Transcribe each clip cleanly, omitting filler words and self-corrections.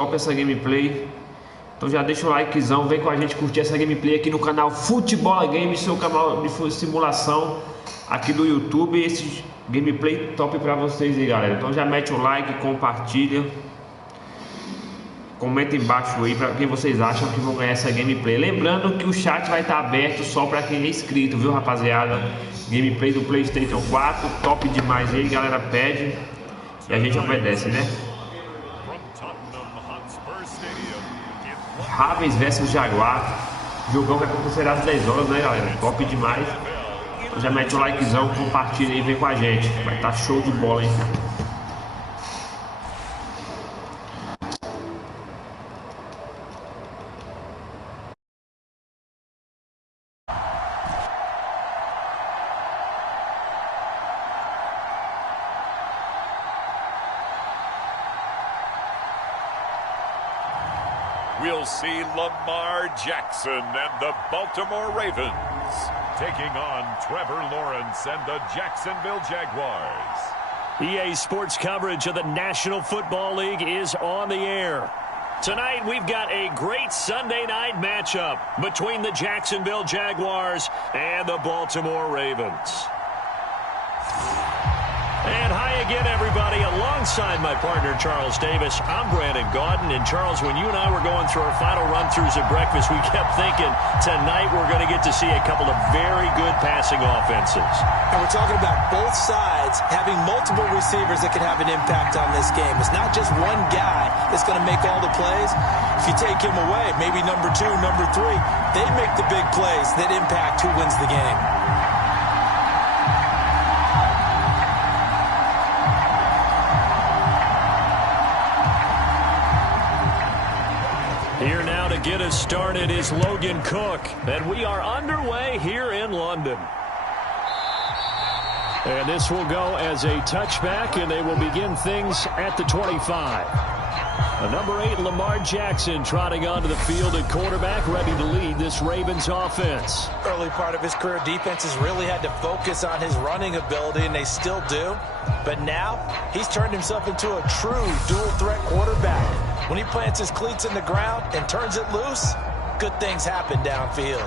top essa gameplay. Então já deixa o likezão, vem com a gente curtir essa gameplay aqui no canal Futebol Game, seu canal de simulação aqui do YouTube. Esse gameplay top pra vocês aí, galera. Então já mete o like, compartilha, comenta embaixo aí pra quem vocês acham que vão ganhar essa gameplay. Lembrando que o chat vai estar aberto só pra quem é inscrito, viu, rapaziada? Gameplay do PlayStation 4, top demais aí, galera pede e a gente obedece, né? Ravens versus Jaguars. Jogão que acontecerá às 10 horas, né, galera? Top demais. Então já mete o likezão, compartilha e vem com a gente. Vai estar show de bola, hein? We'll see Lamar Jackson and the Baltimore Ravens taking on Trevor Lawrence and the Jacksonville Jaguars. EA Sports coverage of the National Football League is on the air. Tonight, we've got a great Sunday night matchup between the Jacksonville Jaguars and the Baltimore Ravens. And hi again, everybody. Alongside my partner, Charles Davis, I'm Brandon Gaudin. And, Charles, when you and I were going through our final run-throughs at breakfast, we kept thinking tonight we're going to get to see a couple of very good passing offenses. And we're talking about both sides having multiple receivers that can have an impact on this game. It's not just one guy that's going to make all the plays. If you take him away, maybe number 2, number 3, they make the big plays that impact who wins the game. Here now to get us started is Logan Cook, and we are underway here in London. And this will go as a touchback, and they will begin things at the 25. Number 8, Lamar Jackson, trotting onto the field at quarterback, ready to lead this Ravens offense. Early part of his career, defenses really had to focus on his running ability, and they still do. But now, he's turned himself into a true dual-threat quarterback. When he plants his cleats in the ground and turns it loose, good things happen downfield.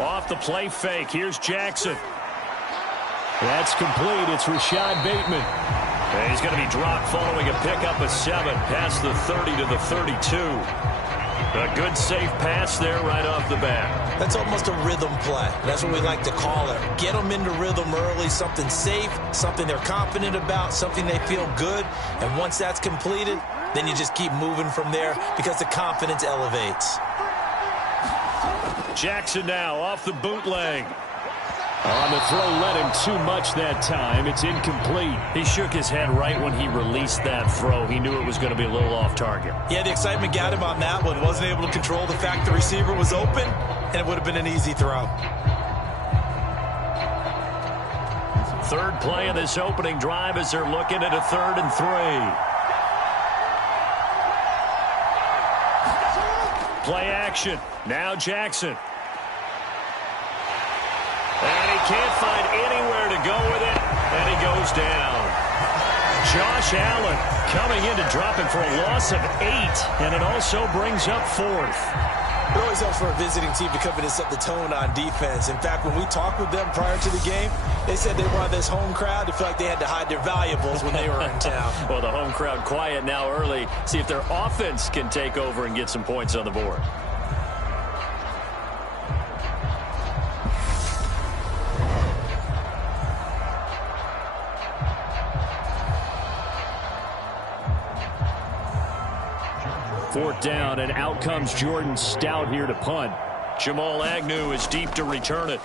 Off the play fake, here's Jackson. That's complete. It's Rashad Bateman. And he's going to be dropped following a pickup of 7 past the 30 to the 32. A good safe pass there right off the bat. That's almost a rhythm play. That's what we like to call it. Get them into rhythm early, something safe, something they're confident about, something they feel good. And once that's completed, then you just keep moving from there because the confidence elevates. Jackson now off the bootleg. On the throw, led him too much that time. It's incomplete. He shook his head right when he released that throw. He knew it was going to be a little off target. Yeah, the excitement got him on that one. Wasn't able to control the fact the receiver was open, and it would have been an easy throw. Third play of this opening drive as they're looking at a 3rd and 3. Play action. Now Jackson. And he can't find anywhere to go with it, and he goes down. Josh Allen coming in to drop him for a loss of 8, and it also brings up 4th. It always helps for a visiting team to come in and set the tone on defense. In fact, when we talked with them prior to the game, they said they wanted this home crowd to feel like they had to hide their valuables when they were in town. Well, the home crowd quiet now early. See if their offense can take over and get some points on the board. Fourth down, and out comes Jordan Stout here to punt. Jamal Agnew is deep to return it.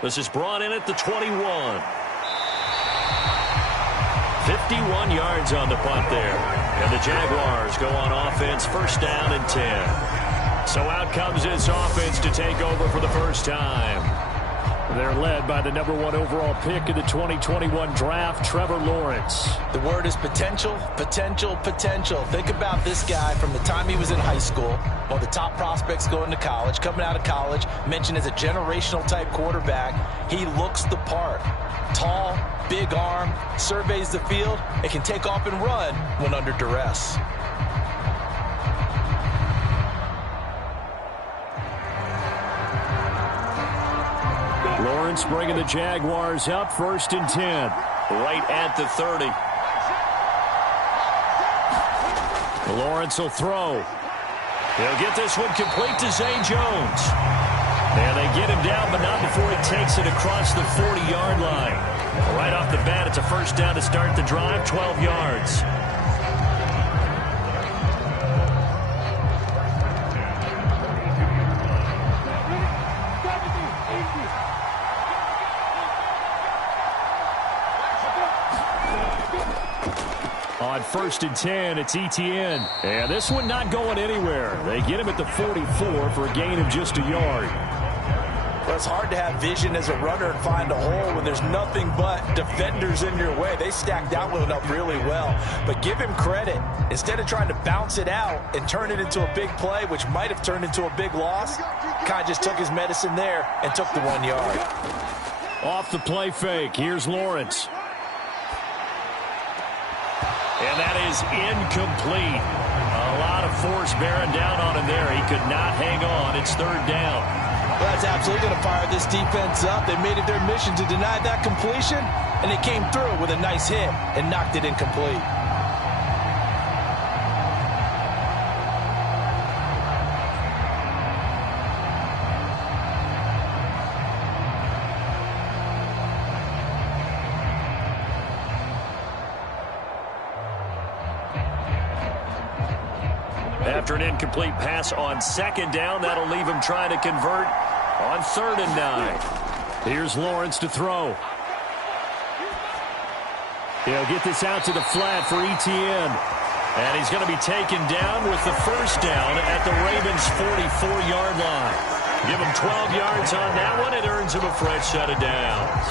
This is brought in at the 21. 51 yards on the punt there. And the Jaguars go on offense, first down and 10. So out comes this offense to take over for the first time. They're led by the #1 overall pick in the 2021 draft, Trevor Lawrence. The word is potential, potential, potential. Think about this guy from the time he was in high school, one of the top prospects going to college, coming out of college, mentioned as a generational type quarterback. He looks the part. Tall, big arm, surveys the field, and can take off and run when under duress. Lawrence bringing the Jaguars up, 1st and 10. Right at the 30. Lawrence will throw. He'll get this one complete to Zay Jones. And they get him down, but not before he takes it across the 40-yard line. Right off the bat, it's a first down to start the drive, 12 yards. On 1st and 10, it's Etienne. And this one not going anywhere. They get him at the 44 for a gain of just a yard. Well, it's hard to have vision as a runner and find a hole when there's nothing but defenders in your way. They stacked that one up really well. But give him credit. Instead of trying to bounce it out and turn it into a big play, which might have turned into a big loss, kind of just took his medicine there and took the 1 yard. Off the play fake, here's Lawrence. And that is incomplete. A lot of force bearing down on him there. He could not hang on. It's 3rd down. Well, that's absolutely going to fire this defense up. They made it their mission to deny that completion, and they came through with a nice hit and knocked it incomplete. After an incomplete pass on 2nd down, that'll leave him trying to convert on 3rd and 9. Here's Lawrence to throw. He'll get this out to the flat for Etienne. And he's going to be taken down with the first down at the Ravens' 44-yard line. Give him 12 yards on that one. It earns him a fresh set of downs.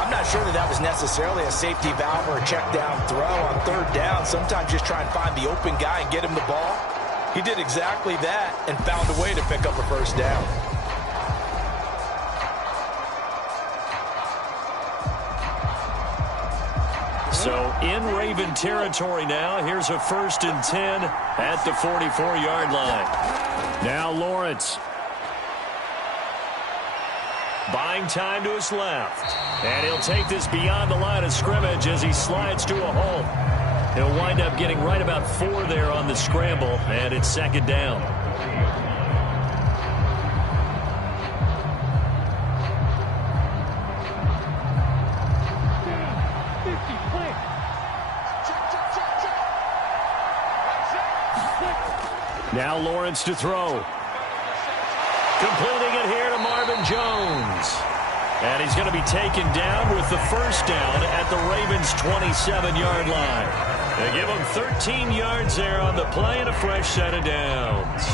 I'm not sure that was necessarily a safety valve or a check down throw on 3rd down. Sometimes just try and find the open guy and get him the ball. He did exactly that and found a way to pick up a first down. So in Raven territory now, here's a 1st and 10 at the 44-yard line. Now Lawrence. Buying time to his left. And he'll take this beyond the line of scrimmage as he slides to a hole. He'll wind up getting right about 4 there on the scramble, and it's 2nd down. Now Lawrence to throw. Completing it here to Marvin Jones. And he's going to be taken down with the first down at the Ravens' 27-yard line. They give him 13 yards there on the play and a fresh set of downs.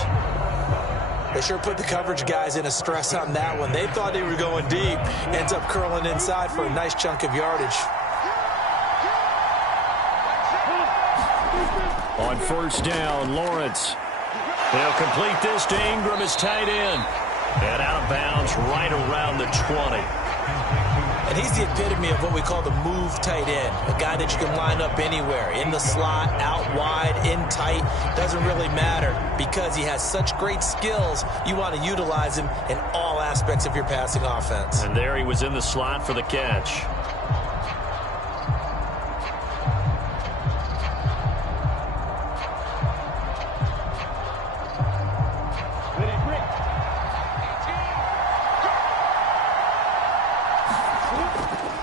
They sure put the coverage guys in a stress on that one. They thought they were going deep. Ends up curling inside for a nice chunk of yardage. On first down, Lawrence. They'll complete this to Ingram as tight end. And out of bounds right around the 20. And he's the epitome of what we call the move tight end. A guy that you can line up anywhere. In the slot, out wide, in tight. Doesn't really matter. Because he has such great skills, you want to utilize him in all aspects of your passing offense. And there he was in the slot for the catch.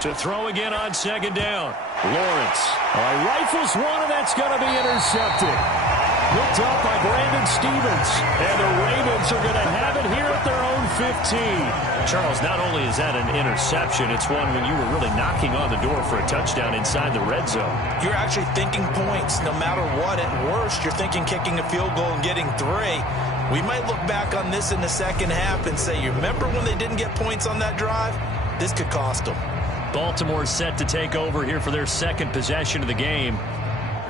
To throw again on second down. Lawrence rifles one, and that's going to be intercepted. Looked up by Brandon Stevens. And the Ravens are going to have it here at their own 15. Charles, not only is that an interception, it's one when you were really knocking on the door for a touchdown inside the red zone. You're actually thinking points no matter what. At worst, you're thinking kicking a field goal and getting 3. We might look back on this in the second half and say, you remember when they didn't get points on that drive? This could cost them. Baltimore set to take over here for their second possession of the game.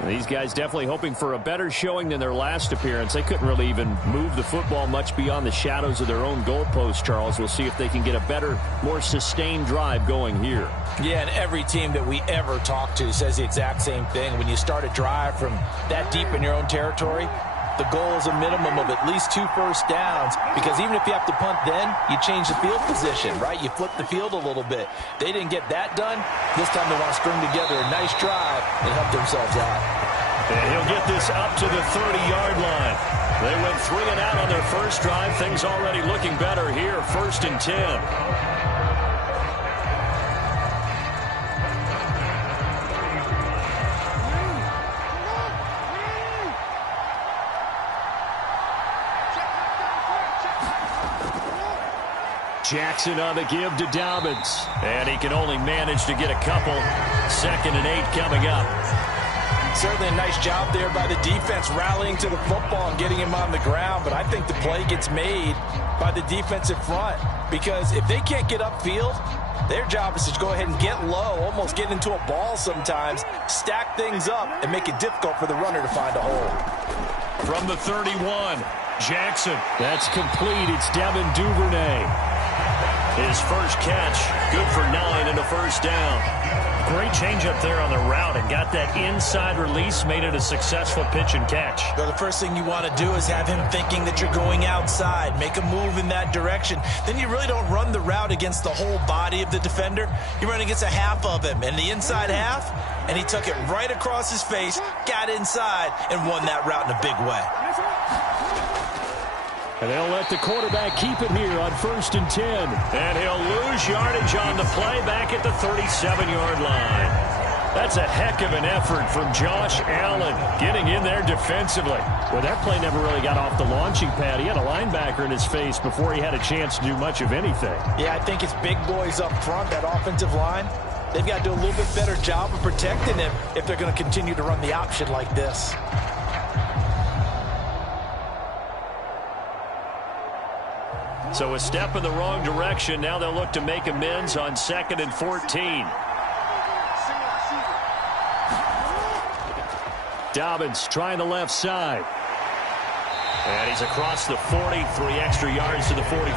These guys definitely hoping for a better showing than their last appearance. They couldn't really even move the football much beyond the shadows of their own goalpost, Charles. We'll see if they can get a better, more sustained drive going here. Yeah, and every team that we ever talk to says the exact same thing. When you start a drive from that deep in your own territory, the goal is a minimum of at least 2 first downs, because even if you have to punt then, you change the field position, right? You flip the field a little bit. They didn't get that done. This time they want to string together a nice drive and help themselves out. And he'll get this up to the 30-yard line. They went 3 and out on their first drive. Things already looking better here, 1st and 10. Jackson on the give to Dobbins. And he can only manage to get a couple. 2nd and 8 coming up. Certainly a nice job there by the defense rallying to the football and getting him on the ground. But I think the play gets made by the defensive front. Because if they can't get upfield, their job is to go ahead and get low, almost get into a ball sometimes, stack things up, and make it difficult for the runner to find a hole. From the 31, Jackson. That's complete. It's Devin Duvernay. His first catch, good for 9 and a first down. Great change up there on the route and got that inside release, made it a successful pitch and catch. Well, the first thing you want to do is have him thinking that you're going outside, make a move in that direction. Then you really don't run the route against the whole body of the defender. You run against a half of him, and the inside half, and he took it right across his face, got inside, and won that route in a big way. And they'll let the quarterback keep it here on 1st and 10. And he'll lose yardage on the play back at the 37-yard line. That's a heck of an effort from Josh Allen getting in there defensively. Well, that play never really got off the launching pad. He had a linebacker in his face before he had a chance to do much of anything. Yeah, I think it's big boys up front, that offensive line. They've got to do a little bit better job of protecting him if they're going to continue to run the option like this. So a step in the wrong direction. Now they'll look to make amends on 2nd and 14. Dobbins trying the left side. And he's across the 40, 3 extra yards to the 43.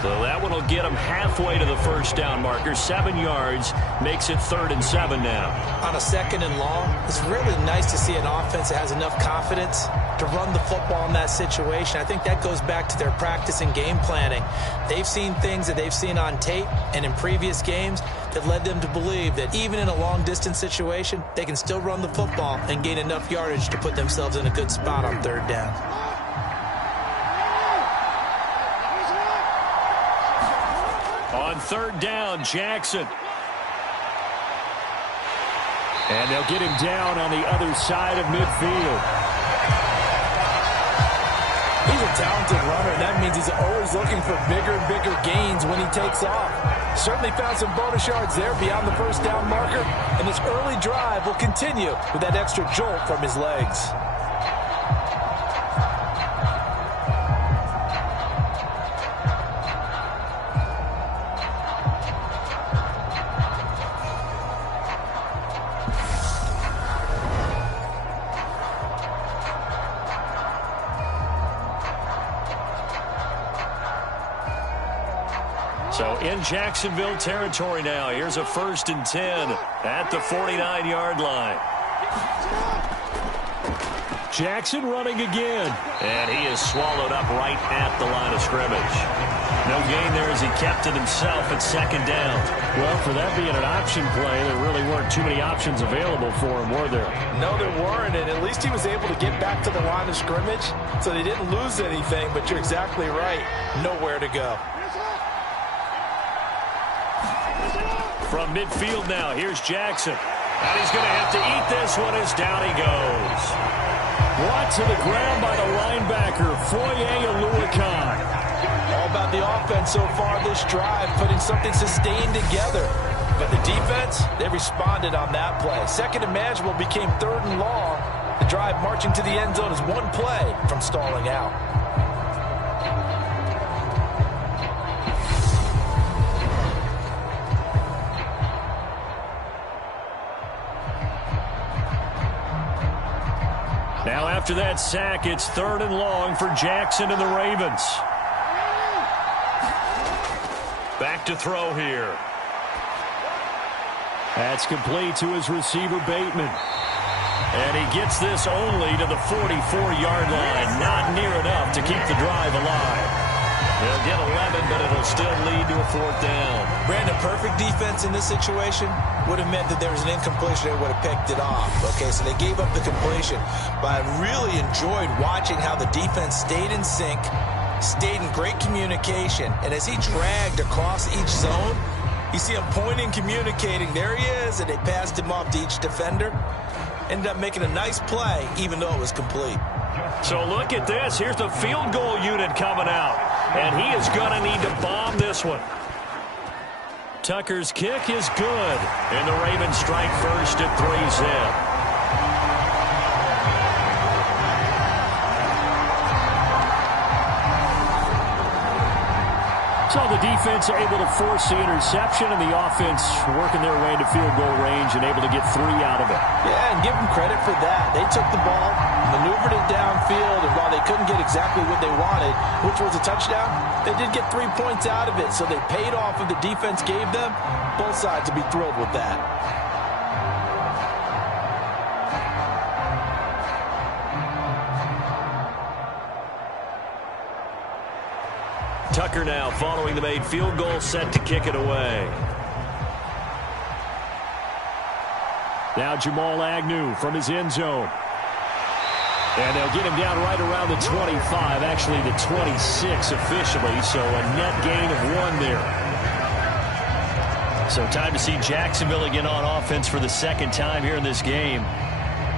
So that one will get him halfway to the first down marker. 7 yards makes it 3rd and 7 now. On a 2nd and long, it's really nice to see an offense that has enough confidence to run the football in that situation. I think that goes back to their practice and game planning. They've seen things that they've seen on tape and in previous games that led them to believe that even in a long-distance situation, they can still run the football and gain enough yardage to put themselves in a good spot on 3rd down. On 3rd down, Jackson. And they'll get him down on the other side of midfield. He's a talented runner, and that means he's always looking for bigger and bigger gains when he takes off. Certainly found some bonus yards there beyond the first down marker, and this early drive will continue with that extra jolt from his legs. So in Jacksonville territory now. Here's a 1st and 10 at the 49-yard line. Jackson running again. And he is swallowed up right at the line of scrimmage. No gain there as he kept it himself at 2nd down. Well, for that being an option play, there really weren't too many options available for him, were there? No, there weren't, and at least he was able to get back to the line of scrimmage, so they didn't lose anything, but you're exactly right. Nowhere to go. From midfield now, here's Jackson. And he's going to have to eat this one as down he goes. Brought to the ground by the linebacker, Foye Oluwakan. All about the offense so far this drive, putting something sustained together. But the defense, they responded on that play. 2nd and manageable became 3rd and long. The drive marching to the end zone is one play from stalling out. Now after that sack, it's 3rd and long for Jackson and the Ravens. Back to throw here. That's complete to his receiver, Bateman. And he gets this only to the 44-yard line. Not near enough to keep the drive alive. They'll get 11, but it'll still lead to a 4th down. Brandon, perfect defense in this situation would have meant that there was an incompletion. They would have picked it off. Okay, so they gave up the completion. But I really enjoyed watching how the defense stayed in sync, stayed in great communication. And as he dragged across each zone, you see him pointing, communicating. There he is, and they passed him off to each defender. Ended up making a nice play, even though it was complete. So look at this. Here's the field goal unit coming out. And he is going to need to bomb this one. Tucker's kick is good. And the Ravens strike first at 3-zip. So the defense able to force the interception, and the offense working their way into field goal range and able to get 3 out of it. Yeah, and give them credit for that. They took the ball, maneuvered it downfield, and while they couldn't get exactly what they wanted, which was a touchdown, they did get 3 points out of it. So they paid off what the defense gave them. Both sides will be thrilled with that. Tucker now following the made field goal, set to kick it away. Now Jamal Agnew from his end zone. And they'll get him down right around the 25, actually the 26 officially, so a net gain of 1 there. So time to see Jacksonville again on offense for the 2nd time here in this game.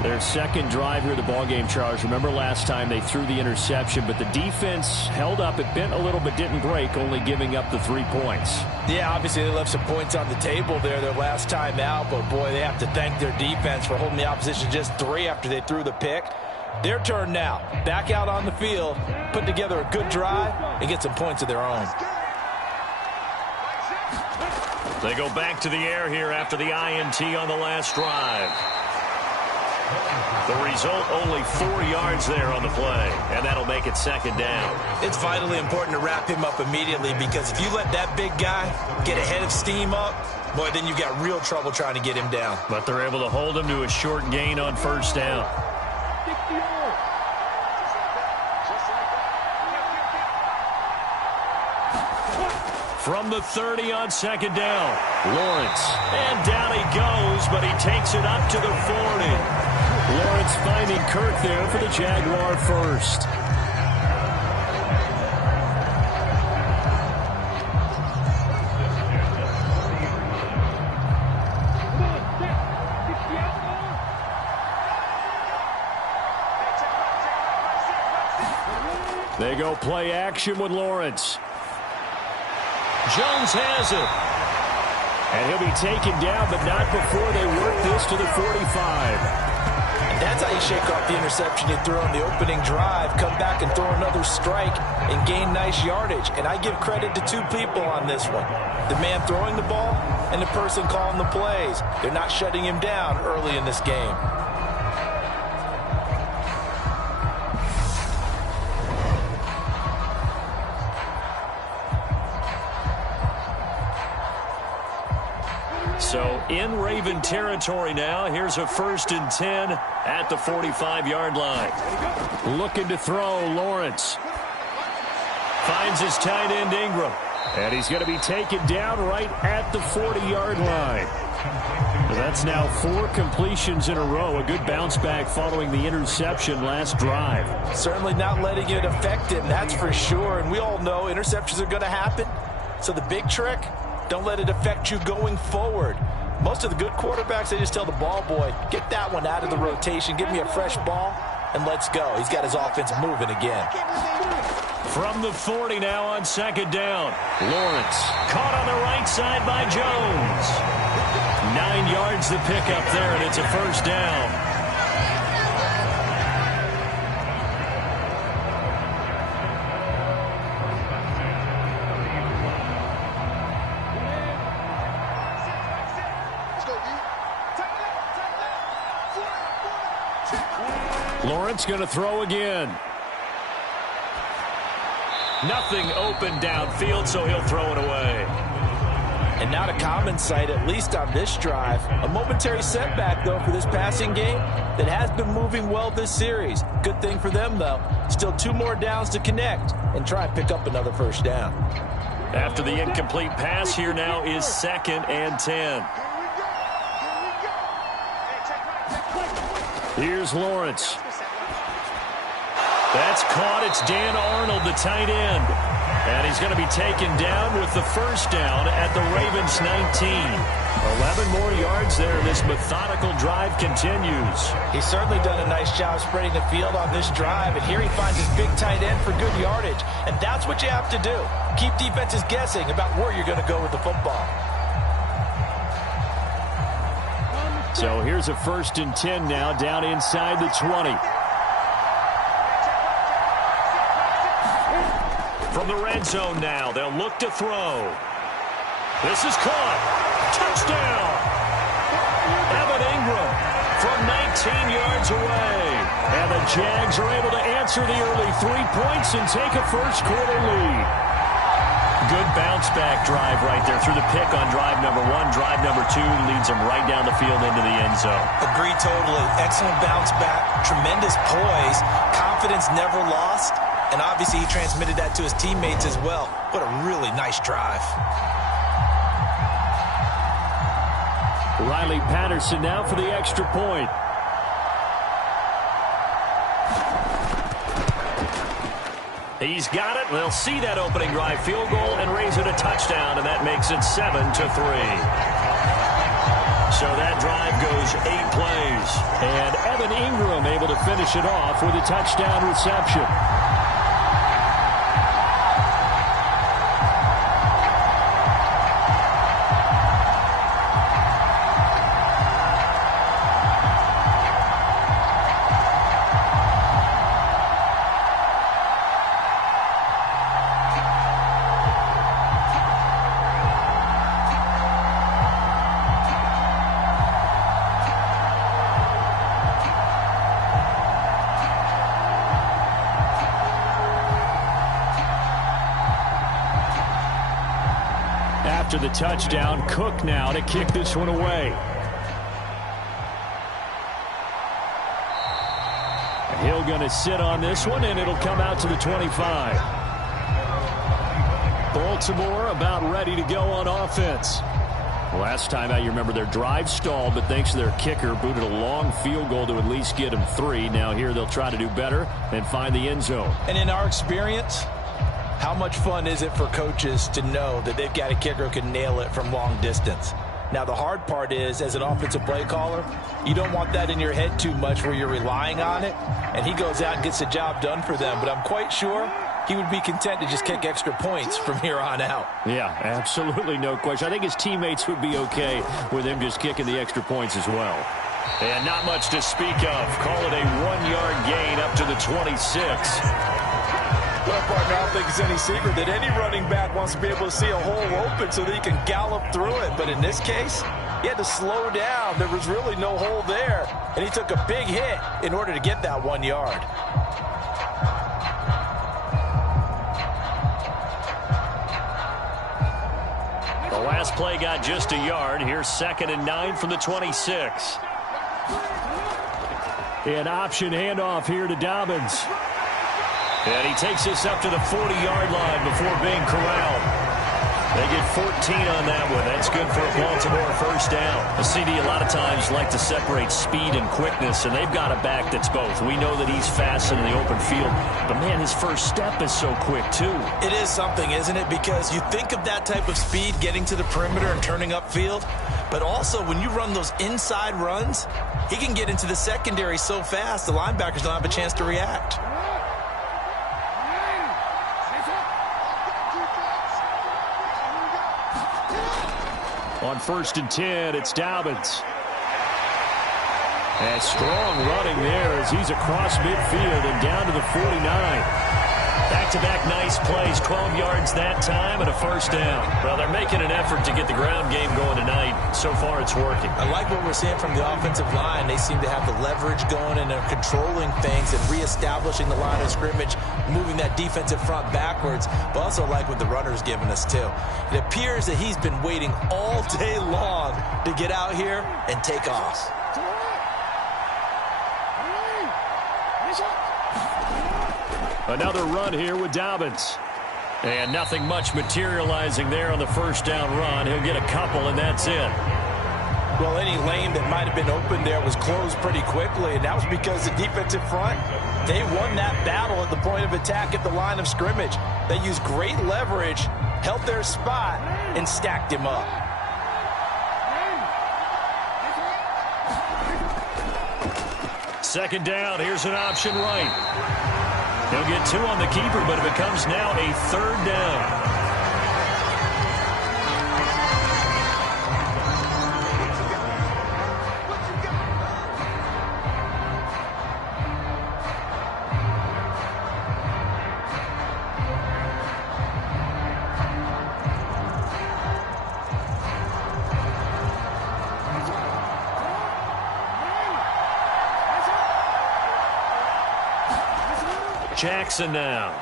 Their 2nd drive here of the ballgame, Charles. Remember last time they threw the interception, but the defense held up. It bent a little but didn't break, only giving up the 3 points. Yeah, obviously they left some points on the table there their last time out, but boy, they have to thank their defense for holding the opposition just 3 after they threw the pick. Their turn now. Back out on the field, put together a good drive, and get some points of their own. They go back to the air here after the INT on the last drive. The result, only 4 yards there on the play, and that'll make it 2nd down. It's vitally important to wrap him up immediately, because if you let that big guy get a head of steam up, boy, then you've got real trouble trying to get him down. But they're able to hold him to a short gain on 1st down. From the 30 on 2nd down, Lawrence. And down he goes, but he takes it up to the 40. Lawrence finding Kirk there for the Jaguar first. They go play action with Lawrence. Jones has it. And he'll be taken down, but not before they work this to the 45. And that's how you shake off the interception you threw on the opening drive. Come back and throw another strike and gain nice yardage. And I give credit to 2 people on this one. The man throwing the ball and the person calling the plays. They're not shutting him down early in this game. So in Raven territory now. Here's a 1st and 10 at the 45-yard line. Looking to throw, Lawrence. Finds his tight end, Ingram. And he's going to be taken down right at the 40-yard line. That's now 4 completions in a row. A good bounce back following the interception last drive. Certainly not letting it affect him, that's for sure. And we all know interceptions are going to happen. So the big trick, don't let it affect you going forward. Most of the good quarterbacks, they just tell the ball boy, get that one out of the rotation, give me a fresh ball, and let's go. He's got his offense moving again. From the 40 now on 2nd down. Lawrence caught on the right side by Jones. 9 yards to pick up there, and it's a 1st down. Lawrence going to throw again. Nothing open downfield, so he'll throw it away. And not a common sight, at least on this drive. A momentary setback, though, for this passing game that has been moving well this series. Good thing for them, though. Still 2 more downs to connect and try and pick up another first down. After the incomplete pass, here now is 2nd and 10. Here's Lawrence. That's caught. It's Dan Arnold, the tight end. And he's going to be taken down with the first down at the Ravens 19. 11 more yards there. This methodical drive continues. He's certainly done a nice job spreading the field on this drive. And here he finds his big tight end for good yardage. And that's what you have to do. Keep defenses guessing about where you're going to go with the football. So here's a 1st and 10 now, down inside the 20. From the red zone now, they'll look to throw. This is caught. Touchdown! Evan Ingram from 19 yards away. And the Jags are able to answer the early 3 points and take a first-quarter lead. Good bounce-back drive right there through the pick on drive number 1. Drive number 2 leads them right down the field into the end zone. Agree totally. Excellent bounce-back, tremendous poise, confidence never lost. And obviously he transmitted that to his teammates as well. What a really nice drive. Riley Patterson now for the extra point. He's got it. They'll see that opening drive field goal and raise it a touchdown, and that makes it 7-3. So that drive goes 8 plays. And Evan Ingram able to finish it off with a touchdown reception. After the touchdown, Cook now to kick this one away. Hill going to sit on this one, and it'll come out to the 25. Baltimore about ready to go on offense. Last time out, you remember their drive stalled, but thanks to their kicker, booted a long field goal to at least get them 3. Now here they'll try to do better and find the end zone. And in our experience, how much fun is it for coaches to know that they've got a kicker who can nail it from long distance? Now, the hard part is, as an offensive play caller, you don't want that in your head too much where you're relying on it, and he goes out and gets the job done for them. But I'm quite sure he would be content to just kick extra points from here on out. Yeah, absolutely no question. I think his teammates would be okay with him just kicking the extra points as well. And not much to speak of. Call it a 1-yard gain up to the 26. Well, partner, I don't think it's any secret that any running back wants to be able to see a hole open so that he can gallop through it. But in this case, he had to slow down. There was really no hole there. And he took a big hit in order to get that 1 yard. The last play got just a yard. Here's 2nd and 9 from the 26. An option handoff here to Dobbins. And he takes this up to the 40-yard line before being corralled. They get 14 on that one. That's good for a Baltimore first down. The CD a lot of times like to separate speed and quickness, and they've got a back that's both. We know that he's fast in the open field, but, man, his first step is so quick, too. It is something, isn't it? Because you think of that type of speed getting to the perimeter and turning upfield, but also when you run those inside runs, he can get into the secondary so fast the linebackers don't have a chance to react. On 1st and 10, it's Dobbins. And strong running there as he's across midfield and down to the 49. Back-to-back nice plays, 12 yards that time and a first down. Well, they're making an effort to get the ground game going tonight. So far, it's working. I like what we're seeing from the offensive line. They seem to have the leverage going and they're controlling things and reestablishing the line of scrimmage, moving that defensive front backwards. But also like what the runner's giving us, too. It appears that he's been waiting all day long to get out here and take off. Another run here with Dobbins. And nothing much materializing there on the first down run. He'll get a couple, and that's it. Well, any lane that might have been open there was closed pretty quickly, and that was because the defensive front, they won that battle at the point of attack at the line of scrimmage. They used great leverage, held their spot, and stacked him up. Second down, here's an option right. He'll get 2 on the keeper, but it becomes now a third down. Jackson now.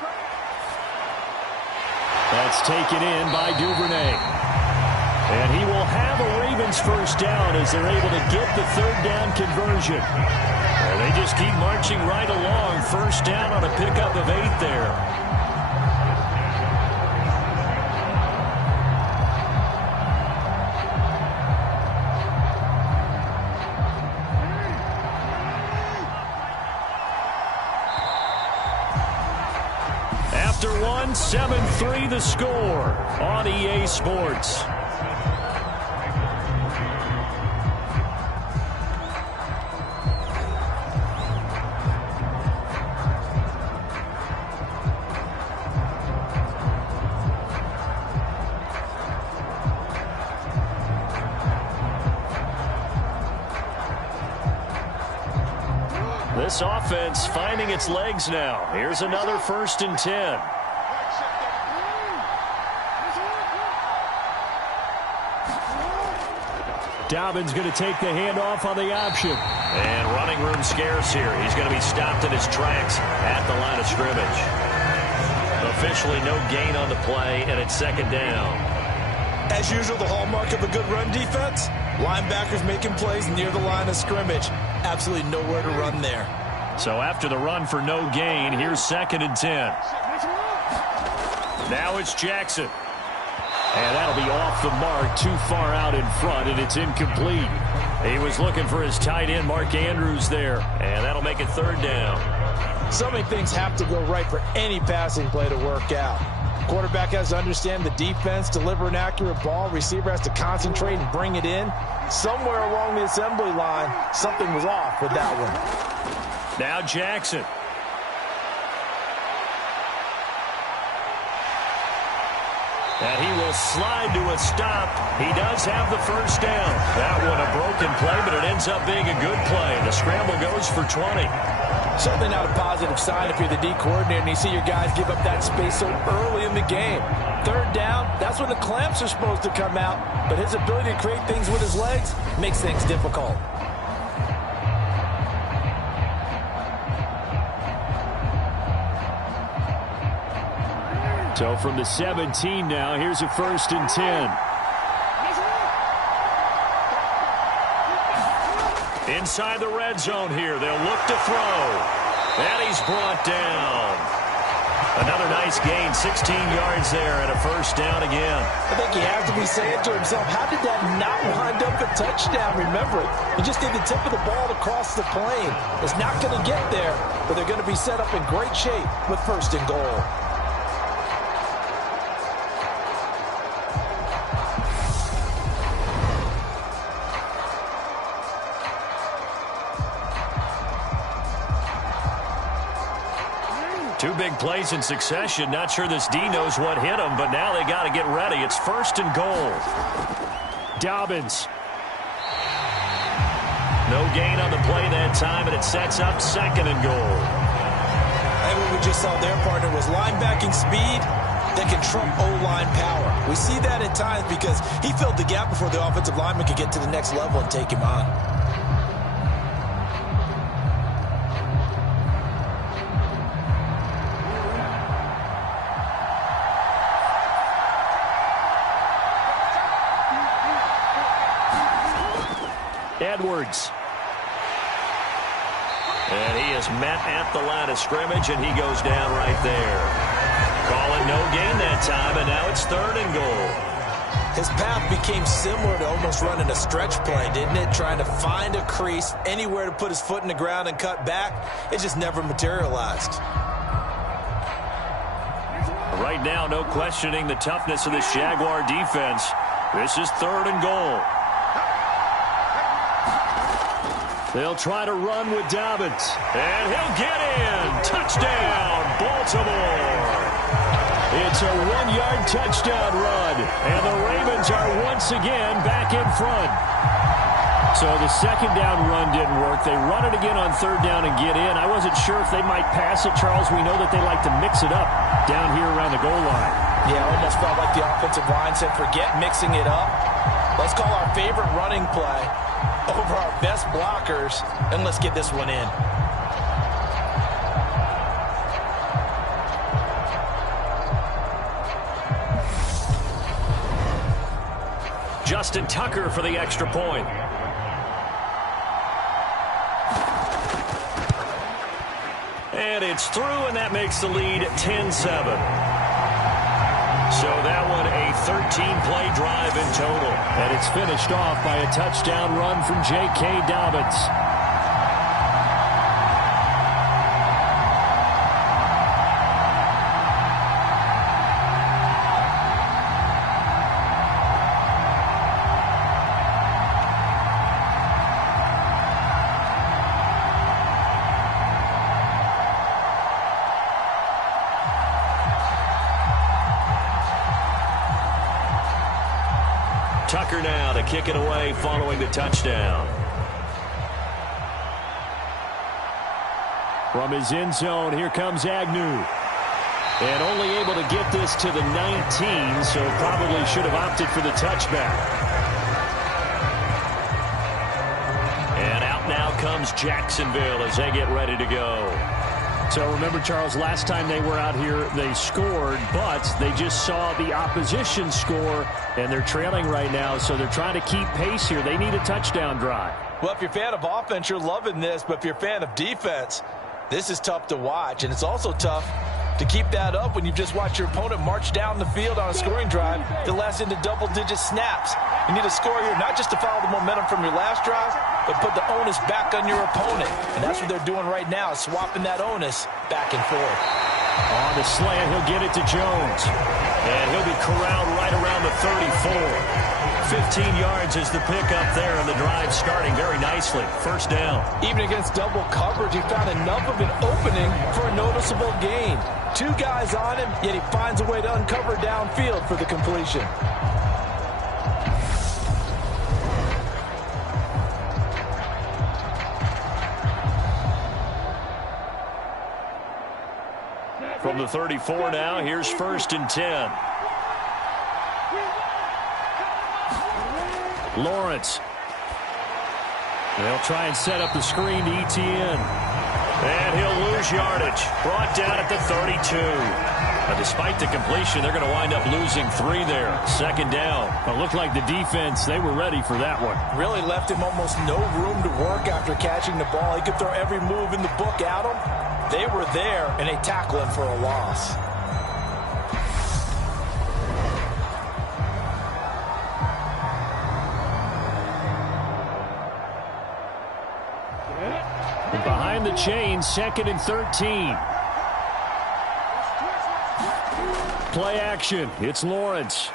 That's taken in by Duvernay. And he will have a Ravens first down as they're able to get the third down conversion. And they just keep marching right along. First down on a pickup of 8 there. After 7-3 the score on EA Sports. This offense finding its legs now. Here's another 1st and 10. Dobbins going to take the handoff on the option. And running room scarce here. He's going to be stopped in his tracks at the line of scrimmage. Officially no gain on the play, and it's second down. As usual, the hallmark of a good run defense, linebackers making plays near the line of scrimmage. Absolutely nowhere to run there. So after the run for no gain, here's 2nd and 10. Now it's Jackson. And that'll be off the mark, too far out in front, and it's incomplete. He was looking for his tight end, Mark Andrews, there. And that'll make it 3rd down. So many things have to go right for any passing play to work out. Quarterback has to understand the defense, deliver an accurate ball. Receiver has to concentrate and bring it in. Somewhere along the assembly line, something was off with that one. Now Jackson. And he will slide to a stop. He does have the first down. That one a broken play, but it ends up being a good play. The scramble goes for 20. Certainly not a positive sign if you're the D coordinator and you see your guys give up that space so early in the game. 3rd down, that's when the clamps are supposed to come out, but his ability to create things with his legs makes things difficult. So from the 17 now, here's a 1st and 10. Inside the red zone here, they'll look to throw. And he's brought down. Another nice gain, 16 yards there, and a first down again. I think he has to be saying to himself, how did that not wind up a touchdown? Remember, he just did the tip of the ball to cross the plane. It's not going to get there, but they're going to be set up in great shape with 1st and goal. Two big plays in succession. Not sure this D knows what hit him, but now they got to get ready. It's 1st and goal. Dobbins. No gain on the play that time, and it sets up 2nd and goal. And when we just saw their partner was linebacking speed that can trump O-line power. We see that at times because he filled the gap before the offensive lineman could get to the next level and take him on. Edwards. And he is met at the line of scrimmage, and he goes down right there. Calling no gain that time, and now it's 3rd and goal. His path became similar to almost running a stretch play, didn't it? Trying to find a crease, anywhere to put his foot in the ground and cut back. It just never materialized. Right now, no questioning the toughness of this Jaguar defense. This is 3rd and goal. They'll try to run with Dobbins. And he'll get in. Touchdown, Baltimore. It's a 1-yard touchdown run. And the Ravens are once again back in front. So the 2nd down run didn't work. They run it again on 3rd down and get in. I wasn't sure if they might pass it, Charles. We know that they like to mix it up down here around the goal line. Yeah, almost felt like the offensive line said, forget mixing it up. Let's call our favorite running play over our best blockers, and let's get this one in. Justin Tucker for the extra point. And it's through, and that makes the lead 10-7. So that one a 13-play drive in total. And it's finished off by a touchdown run from J.K. Dobbins. Tucker now to kick it away following the touchdown. From his end zone, here comes Agnew. And only able to get this to the 19, so probably should have opted for the touchback. And out now comes Jacksonville as they get ready to go. So remember, Charles, last time they were out here, they scored, but they just saw the opposition score, and they're trailing right now, so they're trying to keep pace here. They need a touchdown drive. Well, if you're a fan of offense, you're loving this, but if you're a fan of defense, this is tough to watch, and it's also tough to keep that up when you've just watched your opponent march down the field on a scoring drive that lasts into double-digit snaps. You need a score here, not just to follow the momentum from your last drive, but put the onus back on your opponent. And that's what they're doing right now, swapping that onus back and forth. On the slant, he'll get it to Jones. And he'll be corralled right around the 34. 15 yards is the pickup there, and the drive starting very nicely. 1st down. Even against double coverage, he found enough of an opening for a noticeable gain. 2 guys on him, yet he finds a way to uncover downfield for the completion. From the 34 now, here's 1st and 10. Lawrence. They'll try and set up the screen to ETN. And he'll lose yardage. Brought down at the 32. Now, despite the completion, they're going to wind up losing 3 there. 2nd down. It looked like the defense, they were ready for that one. Really left him almost no room to work after catching the ball. He could throw every move in the book at him. They were there, and they tackle him for a loss. And behind the chain, 2nd and 13. Play action. It's Lawrence.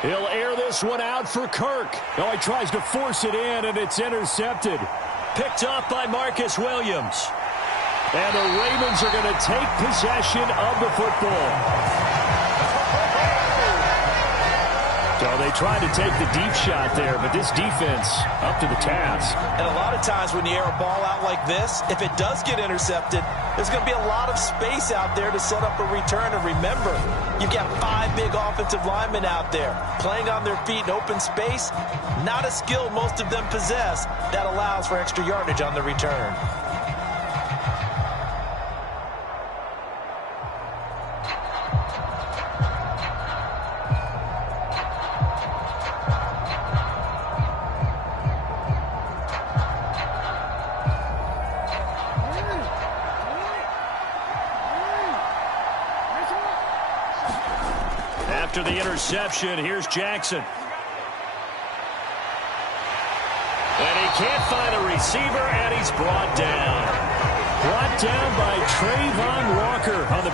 He'll air this one out for Kirk. Oh, he tries to force it in, and it's intercepted. Picked up by Marcus Williams. And the Ravens are going to take possession of the football. So they tried to take the deep shot there, but this defense up to the task. And a lot of times when you air a ball out like this, if it does get intercepted, there's going to be a lot of space out there to set up a return. And remember, you've got 5 big offensive linemen out there playing on their feet in open space. Not a skill most of them possess that allows for extra yardage on the return. After the interception, here's Jackson. And he can't find a receiver, and he's brought down. Brought down by Trayvon Walker on the